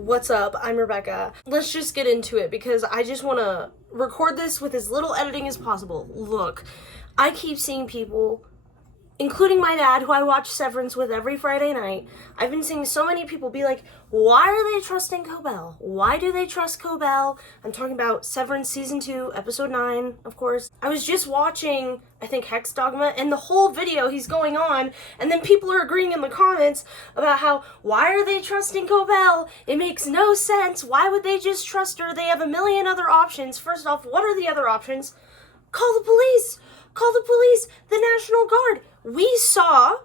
What's up? I'm Rebecca. Let's just get into it because I just want to record this with as little editing as possible. Look, I keep seeing people, including my dad, who I watch Severance with every Friday night. I've been seeing so many people be like, why are they trusting COBEL? Why do they trust COBEL? I'm talking about Severance Season 2, Episode 9, of course. I was just watching, I think, Hex Dogma, and the whole video he's going on, and then people are agreeing in the comments about how, why are they trusting COBEL? It makes no sense. Why would they just trust her? They have a million other options. First off, what are the other options? Call the police! Call the police! The National Guard! We saw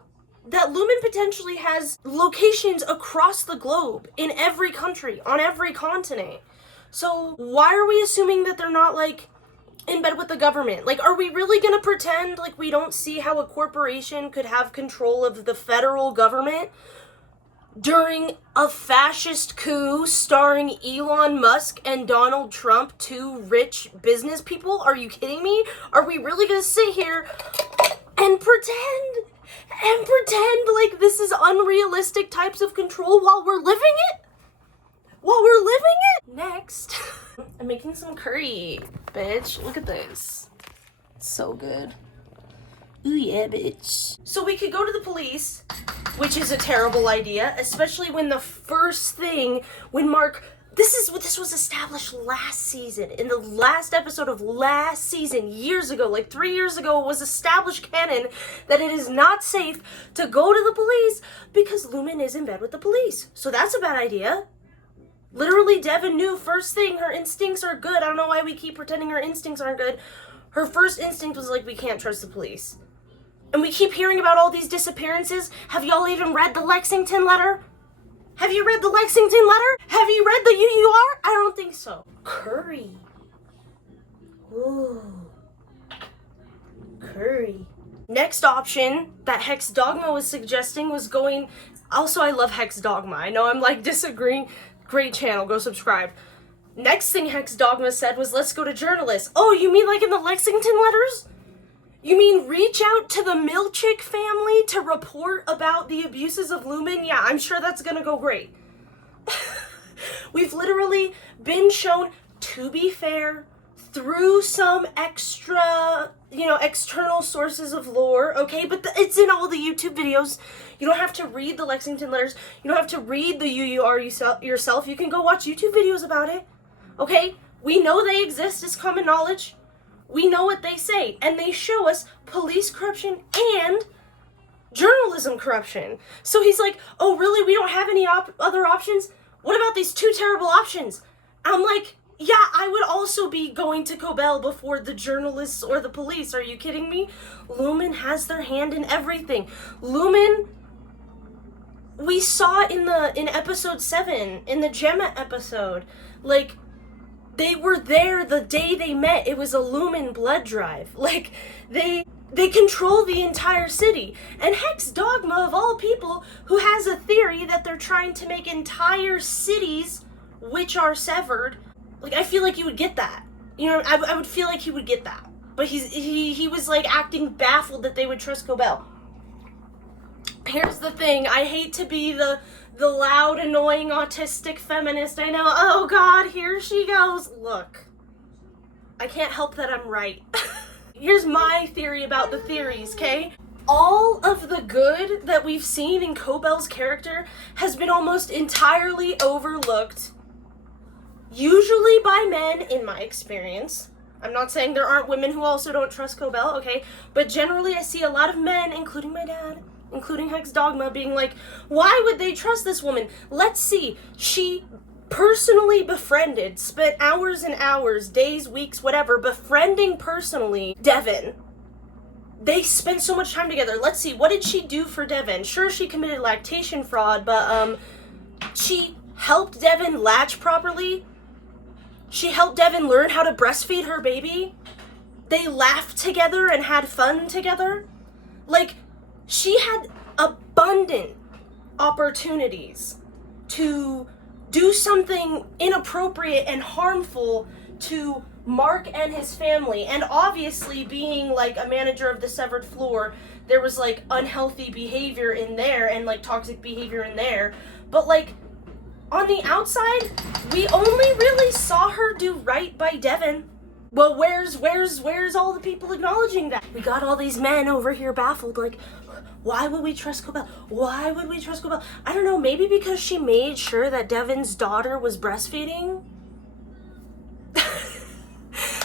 that Lumen potentially has locations across the globe, in every country, on every continent. So why are we assuming that they're not, like, in bed with the government? Like, are we really gonna pretend like we don't see how a corporation could have control of the federal government during a fascist coup starring Elon Musk and Donald Trump, two rich business people? Are you kidding me? Are we really gonna sit here and pretend like this is unrealistic types of control while we're living it? Next, I'm making some curry, bitch. Look at this. It's so good. Ooh yeah, bitch. So we could go to the police, which is a terrible idea, especially when the first thing, when Mark, this was established last season. In the last episode of last season, years ago, like 3 years ago, it was established canon that it is not safe to go to the police because Lumen is in bed with the police. So that's a bad idea. Literally, Devin knew first thing her instincts are good. I don't know why we keep pretending her instincts aren't good. Her first instinct was like, we can't trust the police. And we keep hearing about all these disappearances. Have y'all even read the Lexington letter? Have you read the Lexington letter? Have you read the UUR? I don't think so. Curry. Ooh. Curry. Next option that Hex Dogma was suggesting was going... Also, I love Hex Dogma. I know I'm like disagreeing. Great channel. Go subscribe. Next thing Hex Dogma said was, let's go to journalists. Oh, you mean like in the Lexington letters? You mean reach out to the Milchick family to report about the abuses of Lumen? Yeah, I'm sure that's gonna go great. We've literally been shown, to be fair, through some extra, external sources of lore, okay? But it's in all the YouTube videos. You don't have to read the Lexington letters. You don't have to read the UUR yourself. You can go watch YouTube videos about it, okay? We know they exist as common knowledge. We know what they say, and they show us police corruption and journalism corruption. So he's like, oh, really? We don't have any other options? What about these two terrible options? I'm like, yeah, I would also be going to COBEL before the journalists or the police. Are you kidding me? Lumen has their hand in everything. Lumen, we saw in episode 7, in the Gemma episode, like, they were there the day they met. It was a Lumen blood drive. Like, they control the entire city. And Hex Dogma, of all people, who has a theory that they're trying to make entire cities, which are severed, like, I feel like you would get that. I would feel like he would get that. But he was, like, acting baffled that they would trust COBEL. Here's the thing. I hate to be the loud, annoying, autistic feminist. I know. Oh, God, here she goes. Look, I can't help that I'm right. Here's my theory about the theories, okay? All of the good that we've seen in COBEL's character has been almost entirely overlooked, usually by men, in my experience. I'm not saying there aren't women who also don't trust COBEL, okay? But generally I see a lot of men, including my dad, including Hex Dogma, being like, why would they trust this woman? Let's see. She personally befriended, spent hours and hours, days, weeks, whatever, befriending personally Devin. They spent so much time together. Let's see. What did she do for Devin? Sure, she committed lactation fraud, but she helped Devin latch properly. She helped Devin learn how to breastfeed her baby. They laughed together and had fun together. Like, she had abundant opportunities to do something inappropriate and harmful to Mark and his family. And obviously, being like a manager of the severed floor, there was like unhealthy behavior in there and like toxic behavior in there. But like, On the outside, we only really saw her do right by Devin. Well, where's all the people acknowledging that? We got all these men over here baffled, like, why would we trust COBEL? Why would we trust COBEL? I don't know, maybe because she made sure that Devin's daughter was breastfeeding?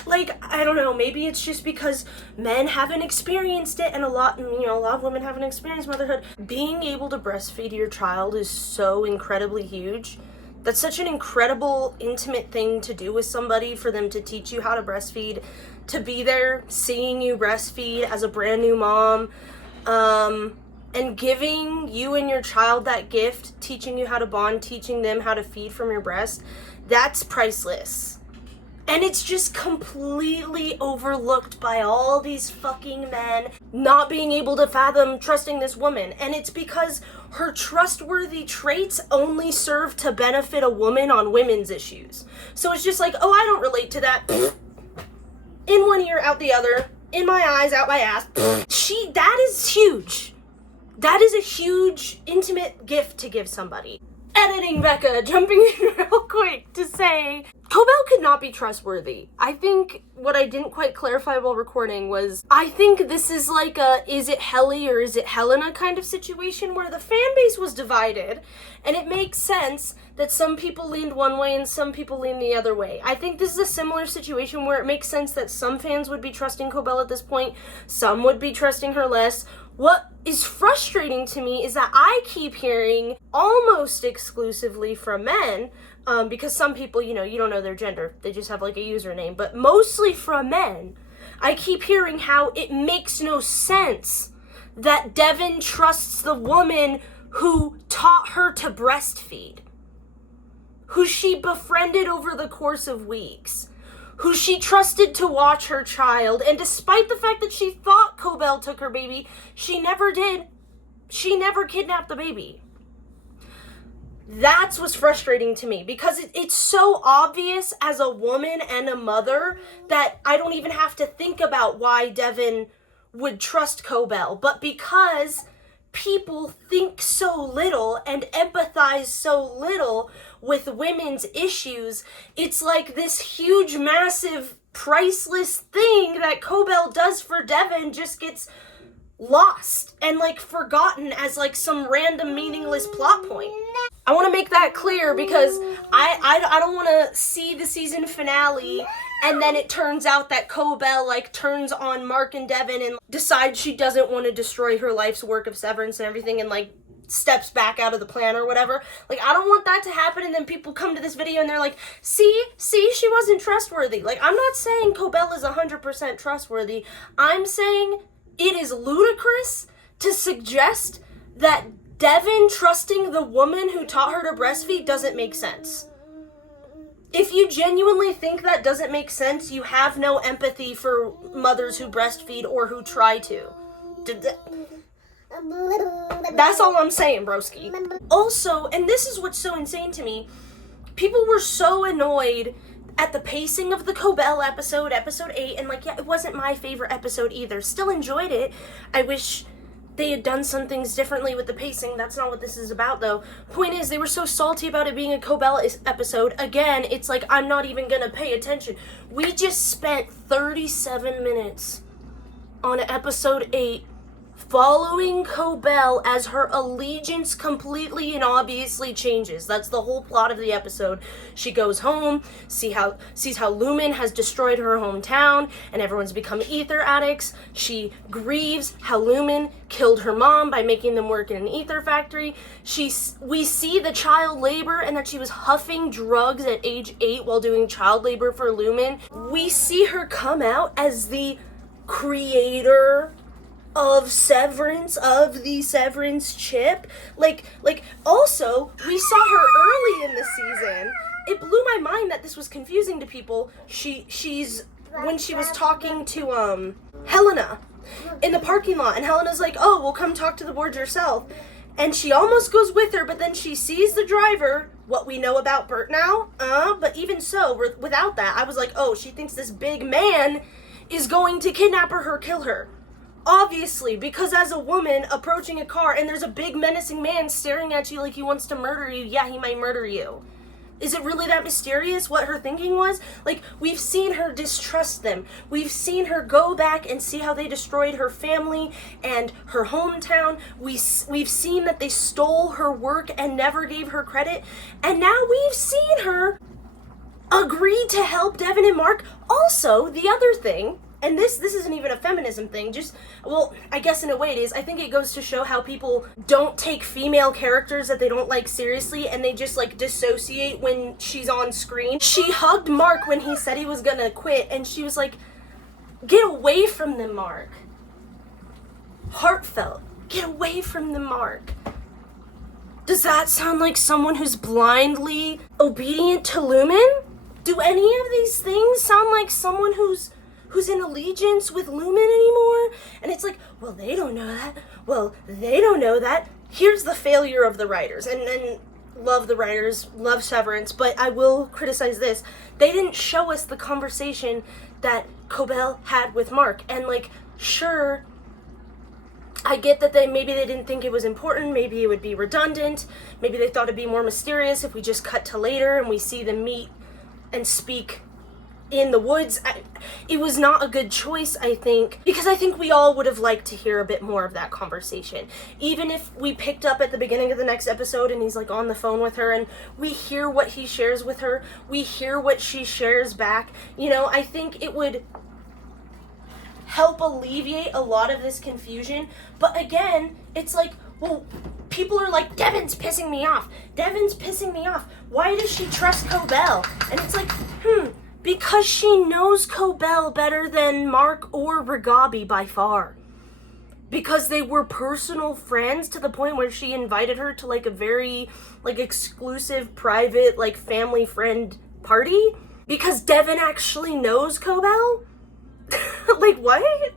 Like, I don't know, maybe it's just because men haven't experienced it, and a lot of women haven't experienced motherhood. Being able to breastfeed your child is so incredibly huge. That's such an incredible, intimate thing to do with somebody, for them to teach you how to breastfeed, to be there seeing you breastfeed as a brand new mom, and giving you and your child that gift, teaching you how to bond, teaching them how to feed from your breast. That's priceless. And it's just completely overlooked by all these fucking men not being able to fathom trusting this woman. And it's because her trustworthy traits only serve to benefit a woman on women's issues. So it's just like, oh, I don't relate to that. In one ear, out the other. In my eyes, out my ass. That is huge. That is a huge, intimate gift to give somebody. Editing Becca, jumping in real quick to say, COBEL could not be trustworthy. I think what I didn't quite clarify while recording was, I think this is like a is it Helly or is it Helena kind of situation, where the fan base was divided, and it makes sense that some people leaned one way and some people leaned the other way. I think this is a similar situation where it makes sense that some fans would be trusting COBEL at this point, some would be trusting her less. What is frustrating to me is that I keep hearing almost exclusively from men, because some people, you don't know their gender, they just have like a username, but mostly from men, I keep hearing how it makes no sense that Devin trusts the woman who taught her to breastfeed, who she befriended over the course of weeks, who she trusted to watch her child, and despite the fact that she thought COBEL took her baby, she never did. She never kidnapped the baby. That's what's frustrating to me, because it's so obvious as a woman and a mother that I don't even have to think about why Devin would trust COBEL, but because people think so little and empathize so little with women's issues, it's like this huge, massive, priceless thing that COBEL does for Devin just gets lost and like forgotten as like some random meaningless plot point. I want to make that clear, because I don't want to see the season finale and then it turns out that COBEL like turns on Mark and Devin and decides she doesn't want to destroy her life's work of Severance and everything, and like steps back out of the plan or whatever. Like, I don't want that to happen, and then people come to this video and they're like, see, she wasn't trustworthy. Like, I'm not saying COBEL is 100% trustworthy. I'm saying it is ludicrous to suggest that Devin trusting the woman who taught her to breastfeed doesn't make sense. If you genuinely think that doesn't make sense, you have no empathy for mothers who breastfeed or who try to. That's all I'm saying, broski. Also, and this is what's so insane to me, people were so annoyed at the pacing of the COBEL episode 8, and like, yeah, it wasn't my favorite episode either. Still enjoyed it. I wish they had done some things differently with the pacing. That's not what this is about, though. Point is, they were so salty about it being a COBEL episode. Again, it's like, I'm not even gonna pay attention. We just spent 37 minutes on episode 8 following COBEL as her allegiance completely and obviously changes. That's the whole plot of the episode. She goes home, sees how Lumen has destroyed her hometown and everyone's become ether addicts. She grieves how Lumen killed her mom by making them work in an ether factory. We see the child labor and that she was huffing drugs at age 8 while doing child labor for Lumen. We see her come out as the creator of Severance, of the Severance chip. Like, also, we saw her early in the season. It blew my mind that this was confusing to people. She's when she was talking to, Helena in the parking lot, and Helena's like, oh, well, come talk to the board yourself. And she almost goes with her, but then she sees the driver, what we know about Bert now, but even so, without that, I was like, oh, she thinks this big man is going to kidnap her or kill her. Obviously, because as a woman approaching a car and there's a big menacing man staring at you like he wants to murder you, yeah, he might murder you. Is it really that mysterious what her thinking was? Like, we've seen her distrust them. We've seen her go back and see how they destroyed her family and her hometown. We've seen that they stole her work and never gave her credit. And now we've seen her agree to help Devin and Mark. Also, the other thing, and this isn't even a feminism thing, just, well, I guess in a way it is. I think it goes to show how people don't take female characters that they don't like seriously, and they just, like, dissociate when she's on screen. She hugged Mark when he said he was gonna quit, and she was like, get away from them, Mark. Heartfelt. Get away from them, Mark. Does that sound like someone who's blindly obedient to Lumen? Do any of these things sound like someone who's in allegiance with Lumen anymore? And it's like, well, they don't know that. Well, they don't know that. Here's the failure of the writers. And love the writers, love Severance, but I will criticize this. They didn't show us the conversation that COBEL had with Mark. And, like, sure, I get that maybe they didn't think it was important, maybe it would be redundant, maybe they thought it'd be more mysterious if we just cut to later and we see them meet and speak in the woods. It was not a good choice, I think, because I think we all would have liked to hear a bit more of that conversation. Even if we picked up at the beginning of the next episode and he's like on the phone with her and we hear what he shares with her, we hear what she shares back, you know, I think it would help alleviate a lot of this confusion. But again, it's like, well, people are like, Devin's pissing me off. Devin's pissing me off. Why does she trust COBEL? And it's like, because she knows COBEL better than Mark or Ragabi by far. Because they were personal friends to the point where she invited her to, like, a very, like, exclusive, private, like, family friend party. Because Devin actually knows COBEL? Like, what?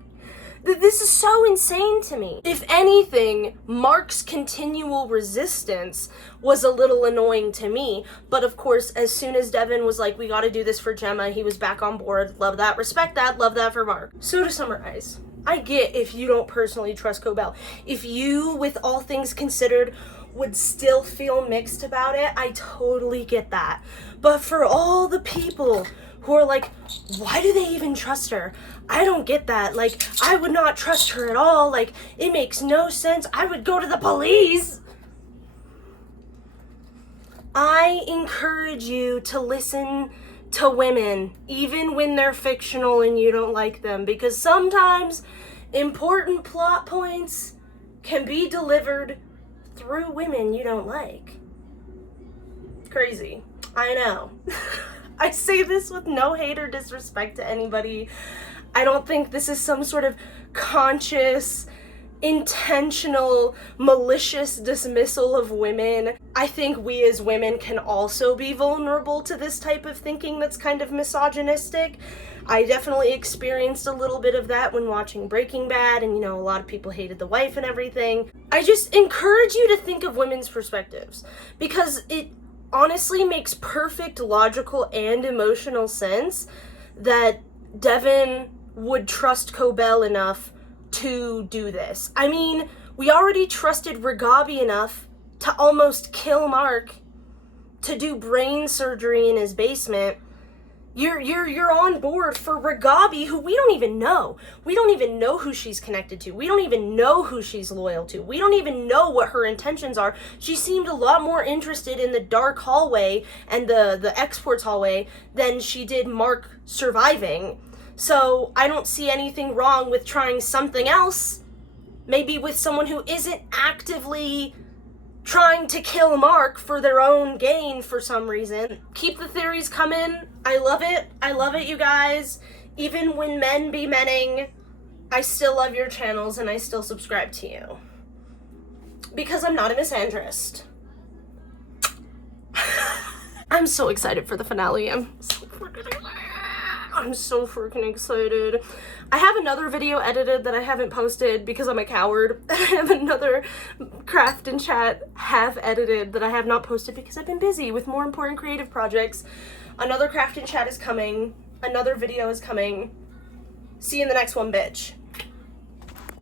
This is so insane to me. If anything, Mark's continual resistance was a little annoying to me. But of course, as soon as Devin was like, we gotta do this for Gemma, he was back on board. Love that, respect that, love that for Mark. So to summarize, I get if you don't personally trust COBEL. If you, with all things considered, would still feel mixed about it, I totally get that. But for all the people who are like, why do they even trust her? I don't get that. Like, I would not trust her at all. Like, it makes no sense. I would go to the police. I encourage you to listen to women, even when they're fictional and you don't like them, because sometimes important plot points can be delivered through women you don't like. Crazy. I know. I say this with no hate or disrespect to anybody. I don't think this is some sort of conscious, intentional, malicious dismissal of women. I think we as women can also be vulnerable to this type of thinking that's kind of misogynistic. I definitely experienced a little bit of that when watching Breaking Bad, and, you know, a lot of people hated the wife and everything. I just encourage you to think of women's perspectives, because it honestly makes perfect logical and emotional sense that Devin would trust COBEL enough to do this. I mean, we already trusted Ragabi enough to almost kill Mark, to do brain surgery in his basement. You're on board for Ragabi, who we don't even know. We don't even know who she's connected to. We don't even know who she's loyal to. We don't even know what her intentions are. She seemed a lot more interested in the dark hallway and the exports hallway than she did Mark surviving. So I don't see anything wrong with trying something else. Maybe with someone who isn't actively trying to kill Mark for their own gain for some reason. Keep the theories coming. I love it. I love it, you guys. Even when men be menning, I still love your channels and I still subscribe to you. Because I'm not a misandrist. I'm so excited for the finale. I'm so freaking excited. I have another video edited that I haven't posted because I'm a coward. I have another craft and chat half edited that I have not posted because I've been busy with more important creative projects. Another craft and chat is coming. Another video is coming. See you in the next one, bitch.